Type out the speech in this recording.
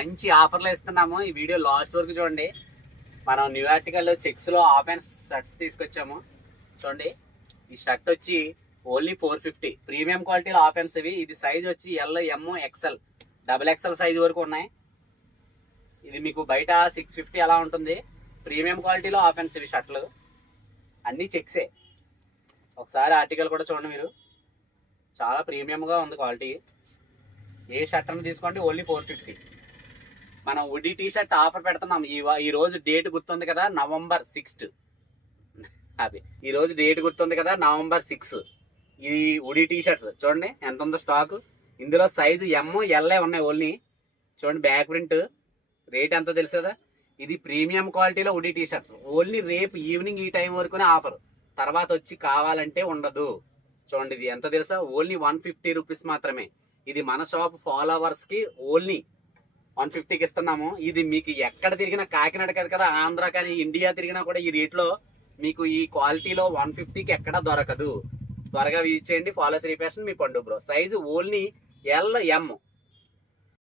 మంచి ఆఫర్లు ఇస్తున్నాము. ఈ వీడియో లాస్ట్ వరకు చూడండి. మనం న్యూ ఆర్టికల్ చెక్స్ లో ఆఫ్ అండ్ షర్ట్స్ తీసుకొచ్చాము. చూడండి, ఈ షర్ట్ వచ్చి ఓన్లీ 450. ప్రీమియం క్వాలిటీలో ఆఫ్ అండ్స్ ఇవి. ఇది సైజ్ వచ్చి ఎల్, ఎం, ఎక్స్ఎల్, డబుల్ ఎక్స్ఎల్ సైజ్ వరకు ఉన్నాయి. ఇది మీకు బయట 650 అలా ఉంటుంది. ప్రీమియం క్వాలిటీలో ఆఫ్ అండ్స్ ఇవి షర్ట్లు అన్ని చెక్సే. ఒకసారి ఆర్టికల్ కూడా చూడండి మీరు, చాలా ప్రీమియంగా ఉంది క్వాలిటీ. ఏ షర్ట్ అని తీసుకోండి ఓన్లీ 450. మనం ఉడి టీ షర్ట్ ఆఫర్ పెడుతున్నాం. ఈ రోజు డేట్ గుర్తుంది కదా, November 6th. అది ఈ రోజు డేట్ గుర్తుంది కదా, November 6. ఈ ఉడి టీ షర్ట్స్ చూడండి ఎంత ఉందో స్టాక్. ఇందులో సైజు ఎం, ఎల్ఏ ఉన్నాయి ఓన్లీ. చూడండి బ్యాక్ ప్రింట్, రేట్ ఎంతో తెలుసు కదా. ఇది ప్రీమియం క్వాలిటీలో ఉడి టీ షర్ట్స్. ఓన్లీ రేపు ఈవినింగ్ ఈ టైం వరకునే ఆఫర్, తర్వాత వచ్చి కావాలంటే ఉండదు. చూడండి ఇది ఎంత తెలుసా, ఓన్లీ 150 రూపీస్ మాత్రమే. ఇది మన షాప్ ఫాలోవర్స్ కి ఓన్లీ 150కి ఇస్తున్నాము. ఇది మీకు ఎక్కడ తిరిగినా, కాకినాడ కదా, ఆంధ్ర కానీ ఇండియా తిరిగినా కూడా ఈ రేట్లో మీకు ఈ క్వాలిటీలో 150కి ఎక్కడా దొరకదు. త్వరగా విజిట్ చేయండి. ఫాలో శ్రీ ఫ్యాషన్, మీ పండు బ్రో. సైజు ఓన్లీ ఎల్, ఎం.